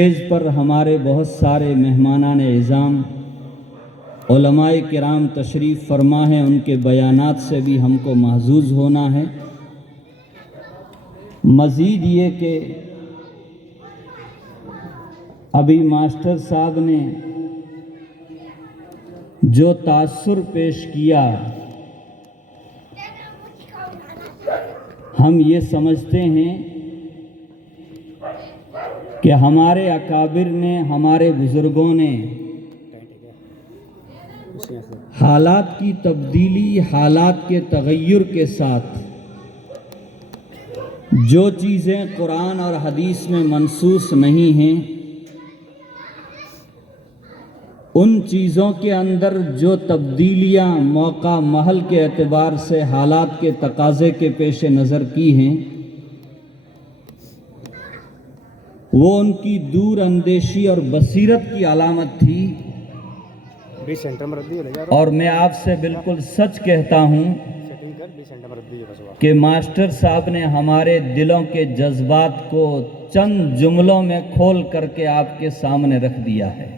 Stage پر ہمارے بہت سارے مہمانان اعظام علماء کرام تشریف فرما ہیں، ان کے بیانات سے بھی ہم کو محظوظ ہونا ہے۔ مزید یہ کہ ابھی ماسٹر صاحب نے جو تاثر پیش کیا، ہم یہ سمجھتے ہیں کہ ہمارے اکابر نے، ہمارے بزرگوں نے حالات کی تبدیلی، حالات کے تغیر کے ساتھ جو چیزیں قرآن اور حدیث میں منصوص نہیں ہیں، ان چیزوں کے اندر جو تبدیلیاں موقع محل کے اعتبار سے حالات کے تقاضے کے پیش نظر کی ہیں، وہ ان کی دور اندیشی اور بصیرت کی علامت تھی۔ اور میں آپ سے بالکل سچ کہتا ہوں کہ ماسٹر صاحب نے ہمارے دلوں کے جذبات کو چند جملوں میں کھول کر کے آپ کے سامنے رکھ دیا ہے۔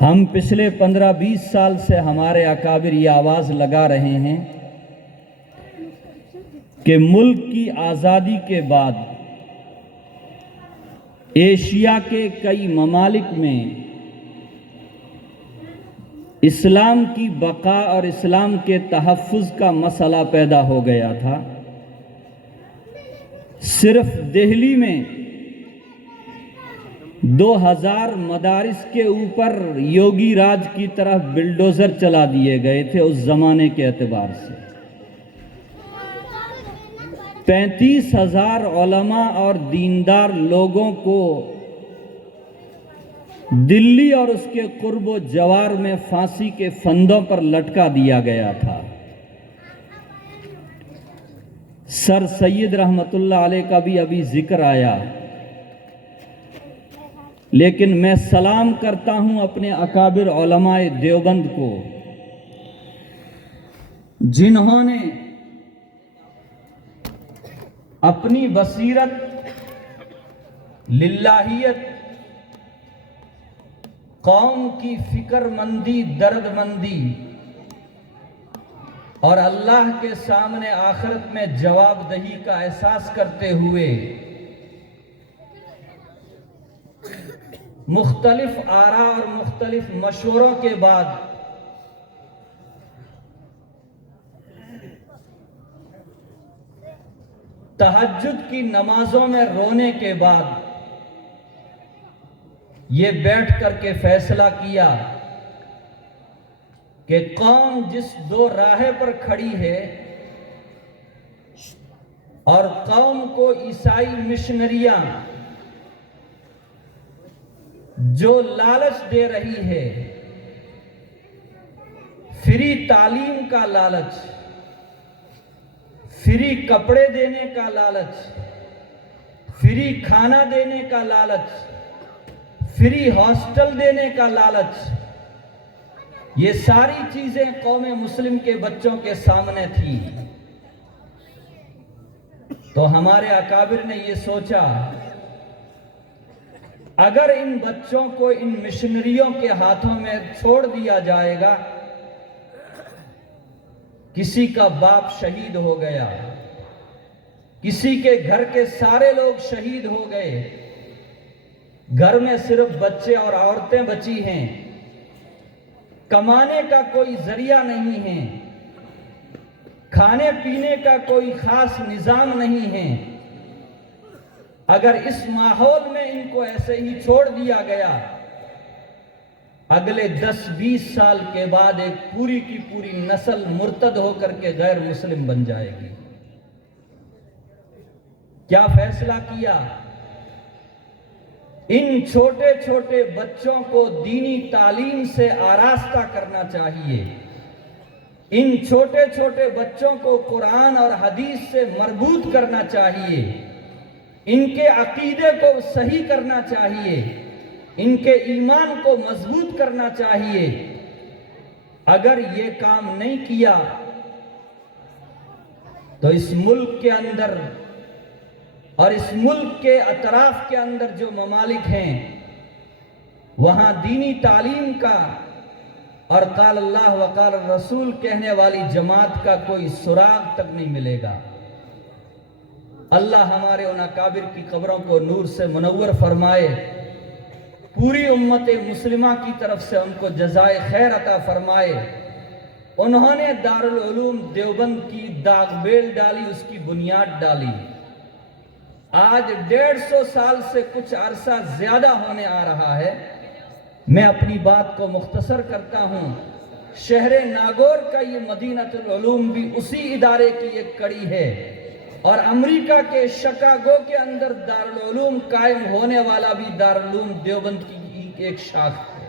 ہم پچھلے 15-20 سال سے ہمارے اکابر یہ آواز لگا رہے ہیں کہ ملک کی آزادی کے بعد ایشیا کے کئی ممالک میں اسلام کی بقا اور اسلام کے تحفظ کا مسئلہ پیدا ہو گیا تھا۔ صرف دہلی میں 2000 مدارس کے اوپر یوگی راج کی طرف بلڈوزر چلا دیے گئے تھے اس زمانے کے اعتبار سے۔ 35,000 علماء اور دیندار لوگوں کو دلی اور اس کے قرب و جوار میں پھانسی کے پھندوں پر لٹکا دیا گیا تھا۔ سر سید رحمت اللہ علیہ کا بھی ابھی ذکر آیا، لیکن میں سلام کرتا ہوں اپنے اکابر علماء دیوبند کو، جنہوں نے اپنی بصیرت، للہیت، قوم کی فکر مندی، درد مندی اور اللہ کے سامنے آخرت میں جواب دہی کا احساس کرتے ہوئے مختلف آراء اور مختلف مشوروں کے بعد تہجد کی نمازوں میں رونے کے بعد یہ بیٹھ کر کے فیصلہ کیا کہ قوم جس دو راہیں پر کھڑی ہے اور قوم کو عیسائی مشنریاں جو لالچ دے رہی ہے، فری تعلیم کا لالچ، فری کپڑے دینے کا لالچ، فری کھانا دینے کا لالچ، فری ہاسٹل دینے کا لالچ، یہ ساری چیزیں قوم مسلم کے بچوں کے سامنے تھی۔ تو ہمارے اکابر نے یہ سوچا، اگر ان بچوں کو ان مشنریوں کے ہاتھوں میں چھوڑ دیا جائے گا، کسی کا باپ شہید ہو گیا، کسی کے گھر کے سارے لوگ شہید ہو گئے، گھر میں صرف بچے اور عورتیں بچی ہیں، کمانے کا کوئی ذریعہ نہیں ہے، کھانے پینے کا کوئی خاص نظام نہیں ہے، اگر اس ماحول میں ان کو ایسے ہی چھوڑ دیا گیا، اگلے 10-20 سال کے بعد ایک پوری کی پوری نسل مرتد ہو کر کے غیر مسلم بن جائے گی۔ کیا فیصلہ کیا؟ ان چھوٹے چھوٹے بچوں کو دینی تعلیم سے آراستہ کرنا چاہیے، ان چھوٹے چھوٹے بچوں کو قرآن اور حدیث سے مربوط کرنا چاہیے، ان کے عقیدے کو صحیح کرنا چاہیے، ان کے ایمان کو مضبوط کرنا چاہیے۔ اگر یہ کام نہیں کیا تو اس ملک کے اندر اور اس ملک کے اطراف کے اندر جو ممالک ہیں وہاں دینی تعلیم کا اور قال اللہ وقال الرسول کہنے والی جماعت کا کوئی سراغ تک نہیں ملے گا۔ اللہ ہمارے ان اکابر کی قبروں کو نور سے منور فرمائے، پوری امت مسلمہ کی طرف سے ان کو جزائے خیر عطا فرمائے۔ انہوں نے دارالعلوم دیوبند کی داغ بیل ڈالی، اس کی بنیاد ڈالی۔ آج 150 سال سے کچھ عرصہ زیادہ ہونے آ رہا ہے۔ میں اپنی بات کو مختصر کرتا ہوں۔ شہر ناگور کا یہ مدینہ العلوم بھی اسی ادارے کی ایک کڑی ہے، اور امریکہ کے شکاگو کے اندر دارالعلوم قائم ہونے والا بھی دارالعلوم دیوبند کی ایک شاخ ہے۔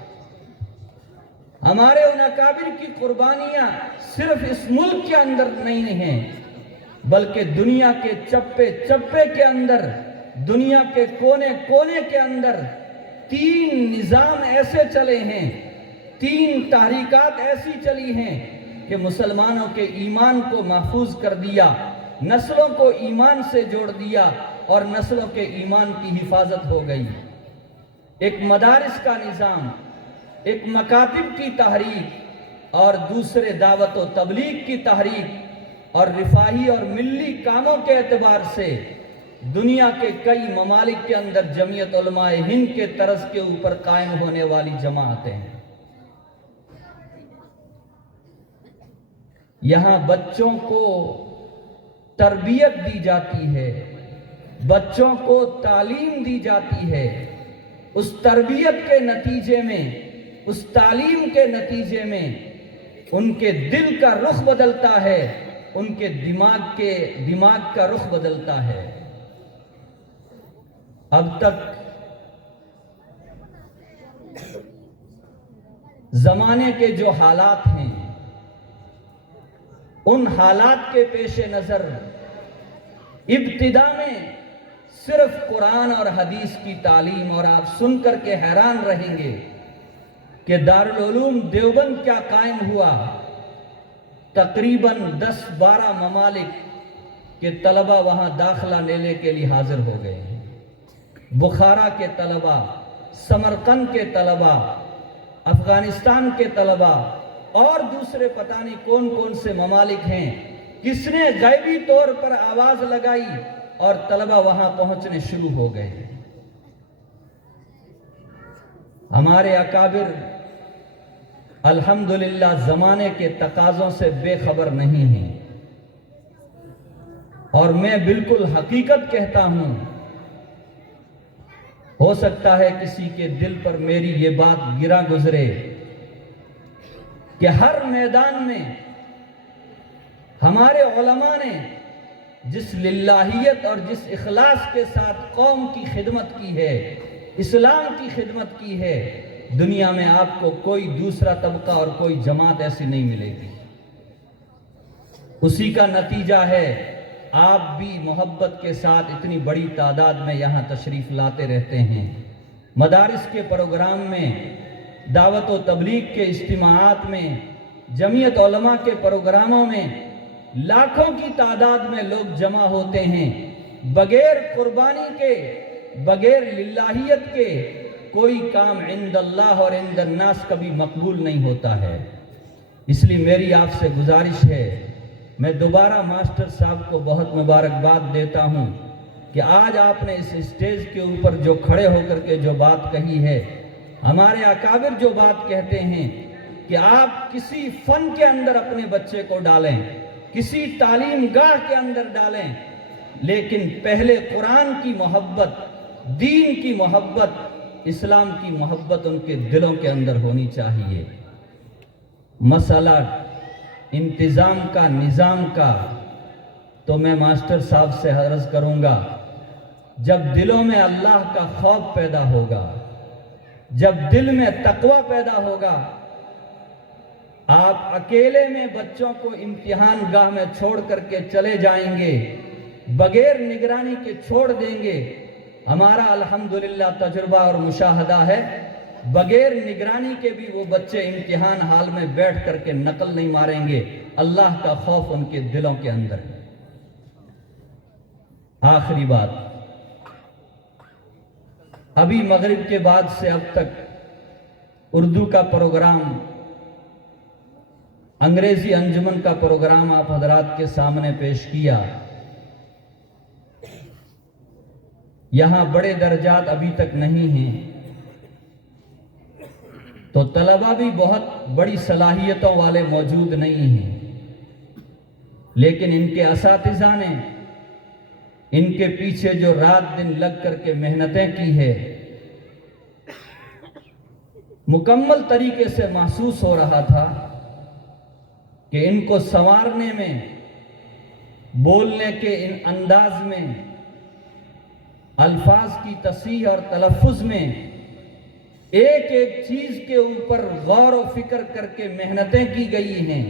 ہمارے ان اکابر کی قربانیاں صرف اس ملک کے اندر نہیں ہیں، بلکہ دنیا کے چپے چپے کے اندر، دنیا کے کونے کونے کے اندر 3 نظام ایسے چلے ہیں، 3 تحریکات ایسی چلی ہیں کہ مسلمانوں کے ایمان کو محفوظ کر دیا، نسلوں کو ایمان سے جوڑ دیا، اور نسلوں کے ایمان کی حفاظت ہو گئی۔ ایک مدارس کا نظام، ایک مکاتب کی تحریک، اور دوسرے دعوت و تبلیغ کی تحریک، اور رفاہی اور ملی کاموں کے اعتبار سے دنیا کے کئی ممالک کے اندر جمعیت علماء ہند کے طرز کے اوپر قائم ہونے والی جماعتیں ہیں۔ یہاں بچوں کو تربیت دی جاتی ہے، بچوں کو تعلیم دی جاتی ہے۔ اس تربیت کے نتیجے میں، اس تعلیم کے نتیجے میں ان کے دل کا رخ بدلتا ہے، ان کے دماغ کا رخ بدلتا ہے۔ اب تک زمانے کے جو حالات ہیں، ان حالات کے پیش نظر ابتدا میں صرف قرآن اور حدیث کی تعلیم، اور آپ سن کر کے حیران رہیں گے کہ دارالعلوم دیوبند کیا قائم ہوا۔ تقریباً 10-12 ممالک کے طلبہ وہاں داخلہ لینے کے لیے حاضر ہو گئے ہیں۔ بخارا کے طلبہ، سمرقند کے طلبہ، افغانستان کے طلبہ، اور دوسرے پتہ نہیں کون کون سے ممالک ہیں۔ کس نے غیبی طور پر آواز لگائی اور طلبہ وہاں پہنچنے شروع ہو گئے۔ ہمارے اکابر الحمدللہ زمانے کے تقاضوں سے بے خبر نہیں ہیں، اور میں بالکل حقیقت کہتا ہوں۔ ہو سکتا ہے کسی کے دل پر میری یہ بات گرا گزرے کہ ہر میدان میں ہمارے علماء نے جس للہیت اور جس اخلاص کے ساتھ قوم کی خدمت کی ہے، اسلام کی خدمت کی ہے، دنیا میں آپ کو کوئی دوسرا طبقہ اور کوئی جماعت ایسی نہیں ملے گی۔ اسی کا نتیجہ ہے آپ بھی محبت کے ساتھ اتنی بڑی تعداد میں یہاں تشریف لاتے رہتے ہیں۔ مدارس کے پروگرام میں، دعوت و تبلیغ کے اجتماعات میں، جمعیت علماء کے پروگراموں میں لاکھوں کی تعداد میں لوگ جمع ہوتے ہیں۔ بغیر قربانی کے، بغیر للہیت کے کوئی کام عند اللہ اور عند الناس کبھی مقبول نہیں ہوتا ہے۔ اس لیے میری آپ سے گزارش ہے، میں دوبارہ ماسٹر صاحب کو بہت مبارکباد دیتا ہوں کہ آج آپ نے اس اسٹیج کے اوپر جو کھڑے ہو کر کے جو بات کہی ہے، ہمارے اکابر جو بات کہتے ہیں کہ آپ کسی فن کے اندر اپنے بچے کو ڈالیں، کسی تعلیم گاہ کے اندر ڈالیں، لیکن پہلے قرآن کی محبت، دین کی محبت، اسلام کی محبت ان کے دلوں کے اندر ہونی چاہیے۔ مسئلہ انتظام کا، نظام کا، تو میں ماسٹر صاحب سے عرض کروں گا، جب دلوں میں اللہ کا خوف پیدا ہوگا، جب دل میں تقوی پیدا ہوگا، آپ اکیلے میں بچوں کو امتحان گاہ میں چھوڑ کر کے چلے جائیں گے، بغیر نگرانی کے چھوڑ دیں گے۔ ہمارا الحمدللہ تجربہ اور مشاہدہ ہے، بغیر نگرانی کے بھی وہ بچے امتحان حال میں بیٹھ کر کے نقل نہیں ماریں گے۔ اللہ کا خوف ان کے دلوں کے اندر ہے۔ آخری بات، ابھی مغرب کے بعد سے اب تک اردو کا پروگرام، انگریزی انجمن کا پروگرام آپ حضرات کے سامنے پیش کیا. یہاں بڑے درجات ابھی تک نہیں ہیں، تو طلبہ بھی بہت بڑی صلاحیتوں والے موجود نہیں ہیں، لیکن ان کے اساتذہ نے ان کے پیچھے جو رات دن لگ کر کے محنتیں کی ہے، مکمل طریقے سے محسوس ہو رہا تھا کہ ان کو سنوارنے میں، بولنے کے ان انداز میں، الفاظ کی تصحیح اور تلفظ میں ایک ایک چیز کے اوپر غور و فکر کر کے محنتیں کی گئی ہیں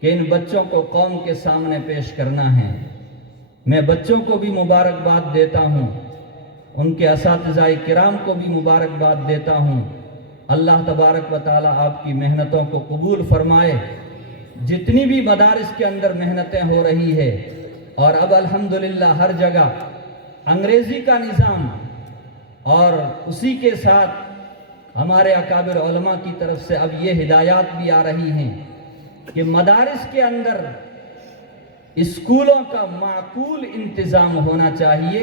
کہ ان بچوں کو قوم کے سامنے پیش کرنا ہے. میں بچوں کو بھی مبارکباد دیتا ہوں، ان کے اساتذہ کرام کو بھی مبارکباد دیتا ہوں. اللہ تبارک و تعالی آپ کی محنتوں کو قبول فرمائے. جتنی بھی مدارس کے اندر محنتیں ہو رہی ہے، اور اب الحمدللہ ہر جگہ انگریزی کا نظام، اور اسی کے ساتھ ہمارے اکابر علماء کی طرف سے اب یہ ہدایات بھی آ رہی ہیں کہ مدارس کے اندر اسکولوں کا معقول انتظام ہونا چاہیے.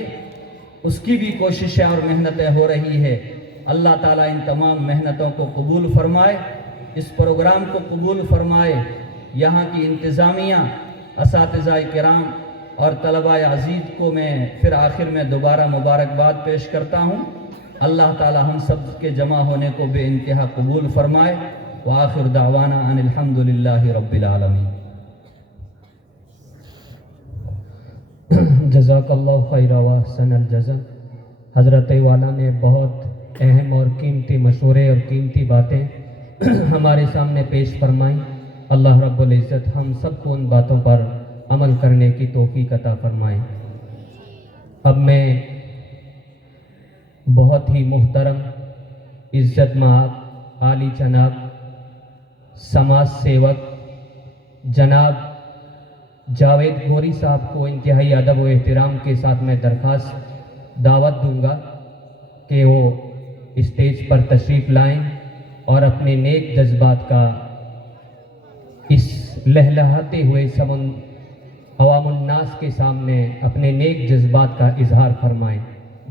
اس کی بھی کوششیں اور محنتیں ہو رہی ہے. اللہ تعالیٰ ان تمام محنتوں کو قبول فرمائے، اس پروگرام کو قبول فرمائے. یہاں کی انتظامیہ، اساتذہ کرام اور طلباء عزیز کو میں پھر آخر میں دوبارہ مبارکباد پیش کرتا ہوں. اللہ تعالی ہم سب کے جمع ہونے کو بے انتہا قبول فرمائے. وآخر دعوانا ان الحمدللہ رب العالمین. جزاک اللہ خیر و احسن الجزا. حضرت والا نے بہت اہم اور قیمتی مشورے اور قیمتی باتیں ہمارے سامنے پیش فرمائیں. اللہ رب العزت ہم سب کو ان باتوں پر عمل کرنے کی توفیق عطا فرمائیں. اب میں بہت ہی محترم، عزت مآب، عالی جناب سماج سیوک جناب جاوید گوری صاحب کو انتہائی ادب و احترام کے ساتھ میں درخواست دعوت دوں گا کہ وہ اسٹیج پر تشریف لائیں اور اپنے نیک جذبات کا اس لہلہاتے ہوئے عوام الناس کے سامنے اپنے نیک جذبات کا اظہار فرمائیں.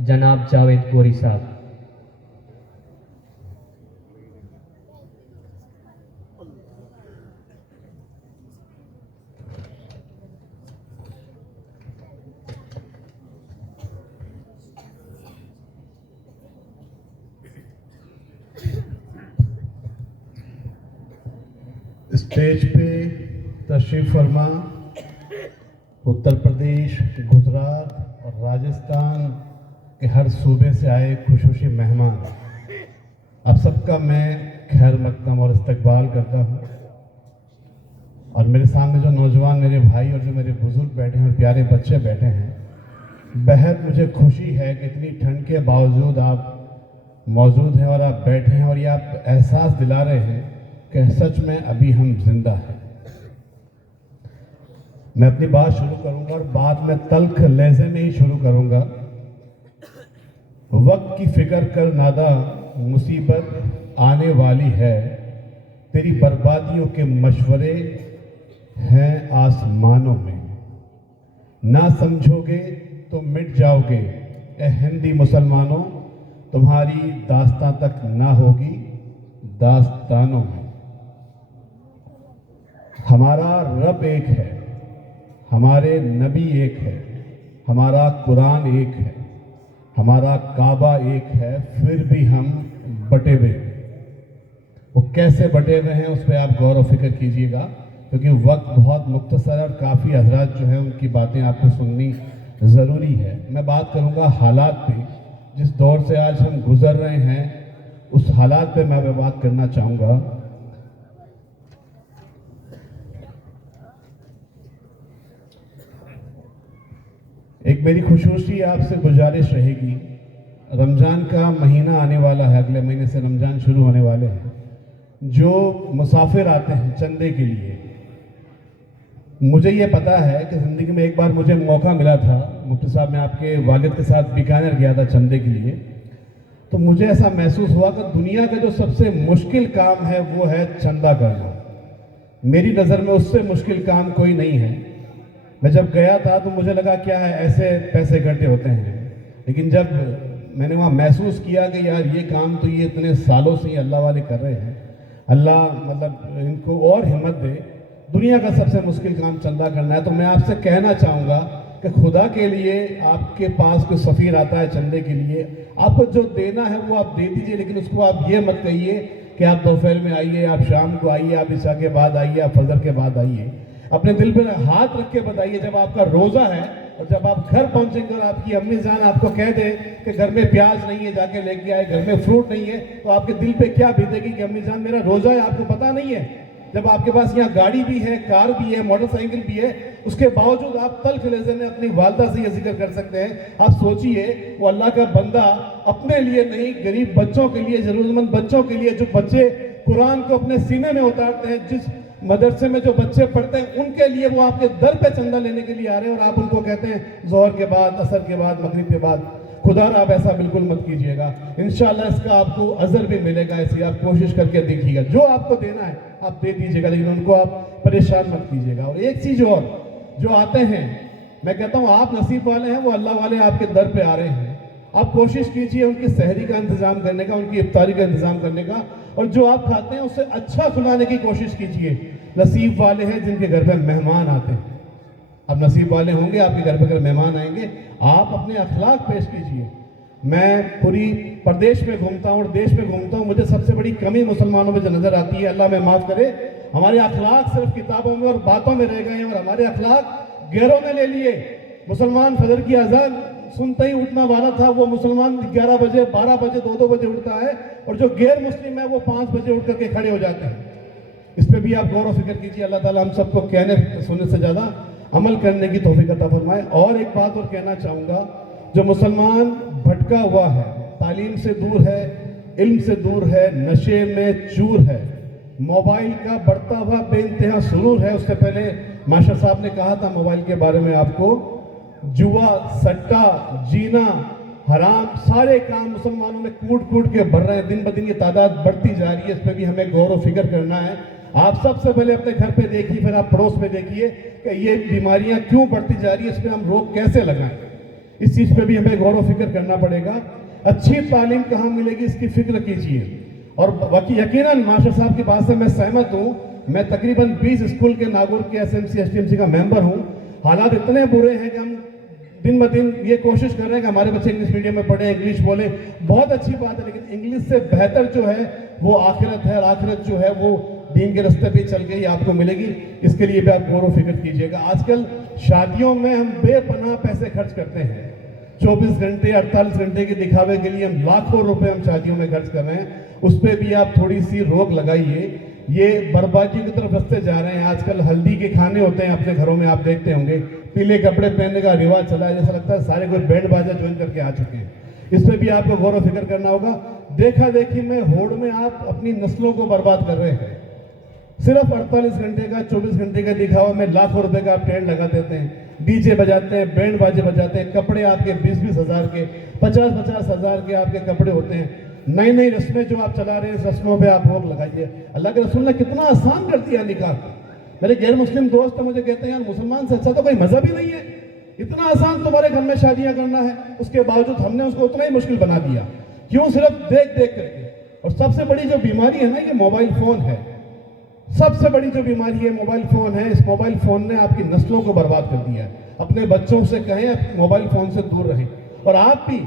جناب جاوید گوری صاحب. اسٹیج پہ تشریف فرما اتر پردیش، گجرات اور راجستھان کے ہر صوبے سے آئے خصوصی مہمان، آپ سب کا میں خیر مقدم اور استقبال کرتا ہوں. اور میرے سامنے جو نوجوان میرے بھائی اور جو میرے بزرگ بیٹھے ہیں اور پیارے بچے بیٹھے ہیں، بہت مجھے خوشی ہے کہ اتنی ٹھنڈ کے باوجود آپ موجود ہیں اور آپ بیٹھے ہیں، اور یہ آپ احساس دلا رہے ہیں کہ سچ میں ابھی ہم زندہ ہیں. میں اپنی بات شروع کروں گا اور بات میں تلخ لہجے میں ہی شروع کروں گا. وقت کی فکر کر نادا، مصیبت آنے والی ہے، تیری بربادیوں کے مشورے ہیں آسمانوں میں. نہ سمجھو گے تو مٹ جاؤ گے اے ہندی مسلمانوں، تمہاری داستان تک نہ ہوگی داستانوں میں. ہمارا رب ایک ہے، ہمارے نبی ایک ہے، ہمارا قرآن ایک ہے، ہمارا کعبہ ایک ہے، پھر بھی ہم بٹے ہوئے ہیں. وہ کیسے بٹے ہوئے ہیں اس پہ آپ غور و فکر کیجئے گا، کیونکہ وقت بہت مختصر ہے اور کافی حضرات جو ہیں ان کی باتیں آپ کو سننی ضروری ہے. میں بات کروں گا حالات پہ، جس دور سے آج ہم گزر رہے ہیں اس حالات پہ میں بات کرنا چاہوں گا. ایک میری خصوصی آپ سے گزارش رہے گی، رمضان کا مہینہ آنے والا ہے، اگلے مہینے سے رمضان شروع ہونے والے ہیں. جو مسافر آتے ہیں چندے کے لیے، مجھے یہ پتا ہے کہ زندگی میں ایک بار مجھے موقع ملا تھا، مفتی صاحب میں آپ کے والد کے ساتھ بیکانیر گیا تھا چندے کے لیے. تو مجھے ایسا محسوس ہوا کہ دنیا کا جو سب سے مشکل کام ہے وہ ہے چندہ کرنا. میری نظر میں اس سے مشکل کام کوئی نہیں ہے. میں جب گیا تھا تو مجھے لگا کیا ہے ایسے پیسے اکٹھے ہوتے ہیں, لیکن جب میں نے وہاں محسوس کیا کہ یار یہ کام تو یہ اتنے سالوں سے ہی اللہ والے کر رہے ہیں, اللہ مطلب ان کو اور ہمت دے. دنیا کا سب سے مشکل کام چندہ کرنا ہے. تو میں آپ سے کہنا چاہوں گا کہ خدا کے لیے آپ کے پاس کوئی سفیر آتا ہے چندے کے لیے, آپ کو جو دینا ہے وہ آپ دے دیجئے, لیکن اس کو آپ یہ مت کہیے کہ آپ دوپہر میں آئیے, آپ شام کو آئیے, آپ عشاء کے بعد آئیے, آپ فجر کے بعد آئیے. اپنے دل پہ ہاتھ رکھ کے بتائیے جب آپ کا روزہ ہے اور جب آپ گھر پہنچیں گے اور آپ کی امی جان آپ کو کہہ دے کہ گھر میں پیاز نہیں ہے جا کے لے کے آئے, گھر میں فروٹ نہیں ہے, تو آپ کے دل پہ کیا بیتے گی کہ امی جان میرا روزہ ہے, آپ کو پتہ نہیں ہے. جب آپ کے پاس یہاں گاڑی بھی ہے, کار بھی ہے, موٹر سائیکل بھی ہے, اس کے باوجود آپ تلخ لہجے میں اپنی والدہ سے یہ ذکر کر سکتے ہیں. آپ سوچئے وہ اللہ کا بندہ اپنے لیے نہیں, غریب بچوں کے لیے, ضرورت مند بچوں کے لیے, جو بچے قرآن کو اپنے سینے میں اتارتے ہیں, جس مدرسے میں جو بچے پڑھتے ہیں, ان کے لیے وہ آپ کے در پہ چندہ لینے کے لیے آ رہے ہیں, اور آپ ان کو کہتے ہیں ظہر کے بعد, عصر کے بعد, مغرب کے بعد. خدا را آپ ایسا بالکل مت کیجئے گا. انشاءاللہ اس کا آپ کو اجر بھی ملے گا. ایسی آپ کوشش کر کے دیکھیے گا, جو آپ کو دینا ہے آپ دے دیجئے گا, لیکن ان کو آپ پریشان مت کیجئے گا. اور ایک چیز اور, جو آتے ہیں, میں کہتا ہوں آپ نصیب والے ہیں, وہ اللہ والے آپ کے در پہ آ رہے ہیں. آپ کوشش کیجئے ان کی سحری کا انتظام کرنے کا, ان کی افطاری کا انتظام کرنے کا, اور جو آپ کھاتے ہیں اسے اچھا کھلانے کی کوشش کیجئے. نصیب والے ہیں جن کے گھر پہ مہمان آتے ہیں. آپ نصیب والے ہوں گے, آپ کے گھر پہ اگر مہمان آئیں گے, آپ اپنے اخلاق پیش کیجئے. میں پوری پردیش میں گھومتا ہوں اور دیش میں گھومتا ہوں, مجھے سب سے بڑی کمی مسلمانوں میں جو نظر آتی ہے, اللہ میں معاف کرے, ہمارے اخلاق صرف کتابوں میں اور باتوں میں رہ گئے ہیں, اور ہمارے اخلاق غیروں نے لے لیے. مسلمان فجر کی اذان سنتے ہی اٹھنا والا تھا, وہ مسلمان 11 بجے, 12 بجے, 2 بجے اٹھتا ہے, اور جو غیر مسلم ہے وہ 5 بجے اٹھ کر کے کھڑے ہو جاتے ہیں. اس پہ بھی آپ غور و فکر کیجئے. اللہ تعالیٰ ہم سب کو کہنے سننے سے زیادہ عمل کرنے کی توفیق عطا فرمائے. اور ایک بات اور کہنا چاہوں گا, جو مسلمان بھٹکا ہوا ہے, تعلیم سے دور ہے, علم سے دور ہے, نشے میں چور ہے, موبائل کا بڑھتا ہوا بے انتہا سرور ہے. اس سے پہلے ماشاء صاحب نے کہا تھا موبائل کے بارے میں آپ کو, جوا, سٹا, جینا, حرام, سارے کام مسلمانوں میں کوٹ کوٹ کے بڑھ رہے ہیں. دن بدن یہ تعداد بڑھتی جا رہی ہے. اس پہ بھی ہمیں غور و فکر کرنا ہے. آپ سب سے پہلے اپنے گھر پہ دیکھیے, پھر آپ پڑوس میں دیکھیے کہ یہ بیماریاں کیوں بڑھتی جا رہی ہے, اس پہ ہم روک کیسے لگائیں. اس چیز پہ بھی ہمیں غور و فکر کرنا پڑے گا. اچھی تعلیم کہاں ملے گی اس کی فکر کیجئے. اور باقی یقیناً ماشاء صاحب کی بات سے میں سہمت ہوں. میں تقریباً 20 اسکول کے ناگور کے SMC STMC کا ممبر ہوں. حالات اتنے برے ہیں کہ ہم دن بدن یہ کوشش کر رہے ہیں کہ ہمارے بچے انگلش میڈیم میں پڑھیں, انگلش بولیں. بہت اچھی بات ہے, لیکن انگلش سے بہتر جو ہے وہ آخرت ہے, اور آخرت جو ہے وہ دین کے راستے پہ چل کے ہی آپ کو ملے گی. اس کے لیے بھی آپ غور و فکر کیجئے گا. آج کل شادیوں میں ہم بے پناہ پیسے خرچ کرتے ہیں. 24 گھنٹے 48 گھنٹے کے دکھاوے کے لیے ہم لاکھوں روپے ہم شادیوں میں خرچ کر رہے ہیں. اس پہ بھی آپ تھوڑی سی روک لگائیے. یہ بربادی کی طرف رستے جا رہے ہیں. آج کل ہلدی کے کھانے ہوتے ہیں اپنے گھروں میں, آپ دیکھتے ہوں گے پیلے کپڑے پہننے کا رواج چلا ہے, جیسا لگتا ہے سارے کوئی بینڈ باجا جوائن کر کے آ چکے ہیں. اس پہ بھی آپ کو غور و فکر کرنا ہوگا. دیکھا دیکھی میں ہوڑ میں آپ اپنی نسلوں کو برباد کر رہے ہیں. صرف 48 گھنٹے کا 24 گھنٹے کا دکھاوا میں لاکھوں روپے کا آپ ٹرینڈ لگا دیتے ہیں. ڈی جے بجاتے ہیں, بینڈ باجے بجاتے ہیں, کپڑے آپ کے 20-20 ہزار کے, 50-50 ہزار کے آپ کے کپڑے ہوتے ہیں. نئی نئی رسمیں جو آپ چلا رہے ہیں, اس رسموں پہ آپ روک لگائیے. اللہ کے رسول نے کتنا آسان کر دیا نکاح. میرے غیر مسلم دوست مجھے کہتے ہیں یار مسلمان سے اچھا تو کوئی مذہب ہی نہیں ہے, اتنا آسان تمہارے گھر میں شادیاں کرنا ہے. اس کے باوجود ہم نے اس کو اتنا ہی مشکل بنا دیا. کیوں؟ صرف دیکھ دیکھ کر کے. اور سب سے بڑی جو بیماری ہے نا, یہ موبائل فون ہے. سب سے بڑی جو بیماری ہے موبائل فون ہے. اس موبائل فون نے آپ کی نسلوں کو برباد کر دیا ہے. اپنے بچوں سے کہیں موبائل فون سے دور رہیں. اور آپ بھی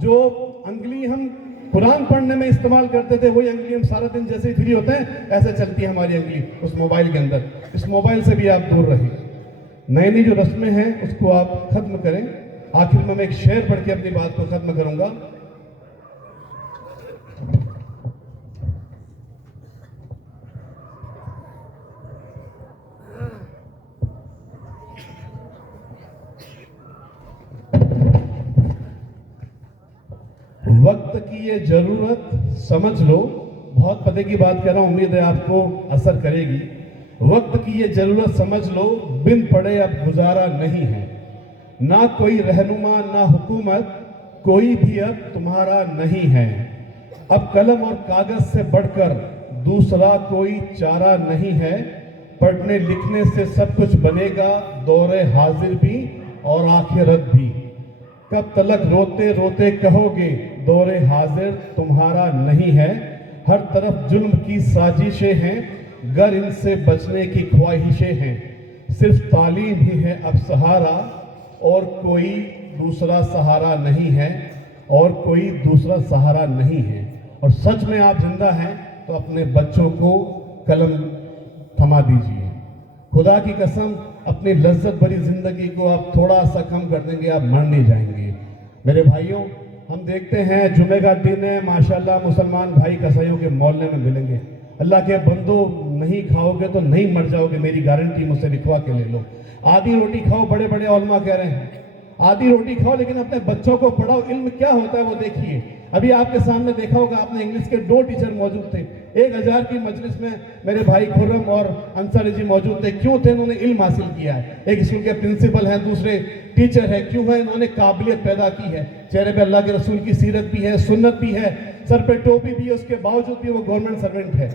جو انگلی ہم قرآن پڑھنے میں استعمال کرتے تھے, وہی انگلی ہم سارا دن جیسے ہی فری ہوتے ہیں ایسے چلتی ہے ہماری انگلی اس موبائل کے اندر. اس موبائل سے بھی آپ دور رہیں. نئی نئی جو رسمیں ہیں اس کو آپ ختم کریں. آخر میں ایک شعر پڑھ کے اپنی بات کو ختم کروں گا. وقت کی یہ ضرورت سمجھ لو. بہت پتے کی بات کہہ رہا ہوں, امید ہے آپ کو اثر کرے گی. وقت کی یہ ضرورت سمجھ لو, بن پڑے اب گزارا نہیں ہے. نہ کوئی رہنما نہ حکومت, کوئی بھی اب تمہارا نہیں ہے، اب قلم اور کاغذ سے بڑھ کر دوسرا کوئی چارہ نہیں ہے، پڑھنے لکھنے سے سب کچھ بنے گا، دور حاضر بھی اور آخرت بھی۔ کب تلک روتے روتے کہو گے دور حاضر تمہارا نہیں ہے، ہر طرف ظلم کی سازشیں ہیں، گر ان سے بچنے کی خواہشیں ہیں، صرف تعلیم ہی ہے اب سہارا، اور کوئی دوسرا سہارا نہیں ہے، اور کوئی دوسرا سہارا نہیں ہے۔ اور سچ میں آپ زندہ ہیں تو اپنے بچوں کو قلم تھما دیجیے۔ خدا کی قسم اپنی لذت بھری زندگی کو آپ تھوڑا سا کم کر دیں گے، آپ مر نہیں جائیں گے۔ میرے بھائیوں، ہم دیکھتے ہیں جمعہ کا دن ہے، ماشاءاللہ مسلمان بھائی کسائیوں کے محلے میں ملیں گے۔ اللہ کے بندو، نہیں کھاؤ گے تو نہیں مر جاؤ گے، میری گارنٹی مجھ سے لکھوا کے لے لو۔ آدھی روٹی کھاؤ، بڑے بڑے علماء کہہ رہے ہیں آدھی روٹی کھاؤ، لیکن اپنے بچوں کو پڑھاؤ۔ علم کیا ہوتا ہے وہ دیکھیے۔ ابھی آپ کے سامنے دیکھا ہوگا، آپ نے انگلش کے 2 ٹیچر موجود تھے، 1000 کی مجلس میں میرے بھائی خرم اور انصاری جی موجود تھے۔ کیوں تھے؟ انہوں نے علم حاصل کیا ہے۔ ایک اسکول کے پرنسپل ہیں، دوسرے ٹیچر ہے۔ کیوں ہے؟ انہوں نے قابلیت پیدا کی ہے، چہرے پہ اللہ کے رسول کی سیرت بھی ہے، سنت بھی ہے، سر پہ ٹوپی بھی ہے، اس کے باوجود بھی وہ گورنمنٹ سرونٹ ہے۔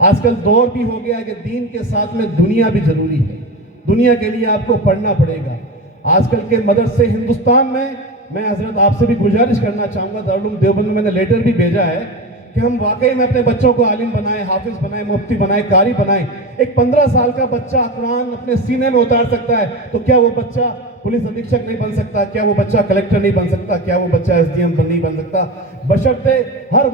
آج کل دور بھی ہو گیا ہے کہ دین کے ساتھ میں دنیا بھی ضروری ہے، دنیا کے لیے آپ کو پڑھنا پڑے گا۔ آج کل کے مدرسے ہندوستان میں حضرت آپ سے بھی گزارش کرنا چاہوں گا، دارالعلوم دیوبند میں نے لیٹر بھی بھیجا ہے کہ ہم واقعی میں اپنے بچوں کو عالم بنائیں، حافظ بنائیں، مفتی بنائیں، قاری بنائیں۔ ایک 15 سال کا بچہ قرآن اپنے سینے میں اتار سکتا ہے، تو کیا وہ بچہ پولیس ادھیکشک نہیں بن سکتا؟ کیا وہ بچہ کلیکٹر نہیں بن سکتا؟ کیا وہ بچہ SDM نہیں بن سکتا؟ بشرطے ہر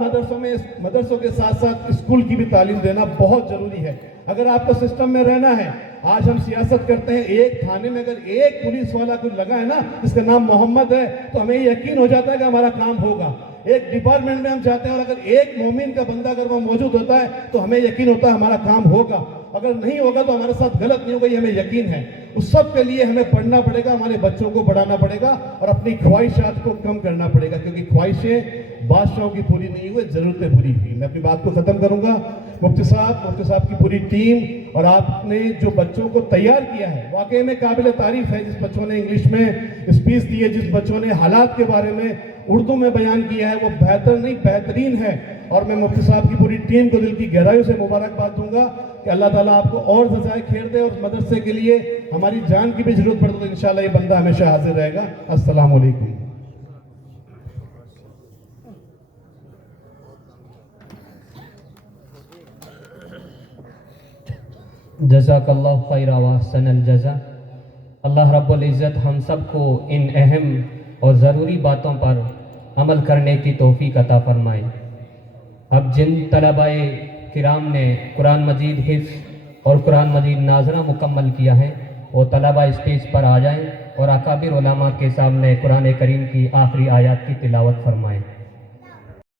مدرسوں کے ساتھ ساتھ اسکول کی بھی تعلیم دینا بہت ضروری ہے۔ اگر آپ کو سسٹم میں رہنا ہے، آج ہم سیاست کرتے ہیں، ایک تھانے میں اگر ایک پولیس والا کچھ لگا ہے نا جس کا نام محمد ہے، تو ہمیں یقین ہو جاتا ہے کہ ہمارا کام ہوگا۔ ایک ڈپارٹمنٹ میں ہم چاہتے ہیں، اور اگر ایک مومن کا بندہ اگر وہ موجود ہوتا ہے تو ہمیں یقین ہوتا ہے ہمارا کام ہوگا۔ اگر نہیں ہوگا تو ہمارے ساتھ غلط نہیں ہوگا، یہ ہمیں یقین ہے۔ اس سب کے لیے ہمیں پڑھنا پڑے گا، ہمارے بچوں کو پڑھانا پڑے گا، اور اپنی خواہشات کو کم کرنا پڑے گا، کیونکہ خواہشیں بادشاہوں کی پوری نہیں ہوئی، ضرورتیں پوری ہوئی۔ میں اپنی بات کو ختم کروں گا۔ مفتی صاحب کی پوری ٹیم اور آپ نے جو بچوں کو تیار کیا ہے، واقعی میں قابل تعریف ہے۔ جس بچوں نے انگلش میں اسپیچ دی ہے، جس بچوں نے حالات کے بارے میں اردو میں بیان کیا ہے، وہ بہتر نہیں بہترین ہے۔ اور میں مفتی صاحب کی پوری ٹیم کو دل کی گہرائیوں سے مبارکباد دوں گا کہ اللہ تعالیٰ آپ کو اور جزائے خیر دے، اور مدرسے کے لیے ہماری جان کی بھی ضرورت پڑے تو انشاءاللہ یہ بندہ ہمیشہ حاضر رہے گا۔ السلام علیکم۔ جزاک اللہ خیر و احسن الجزا۔ اللہ رب العزت ہم سب کو ان اہم اور ضروری باتوں پر عمل کرنے کی توفیق عطا فرمائے۔ اب جن طلباء کرام نے قرآن مجید حفظ اور قرآن مجید ناظرہ مکمل کیا ہے، وہ طلباء اسٹیج پر آ جائیں اور اکابر علماء کے سامنے قرآن کریم کی آخری آیات کی تلاوت فرمائیں۔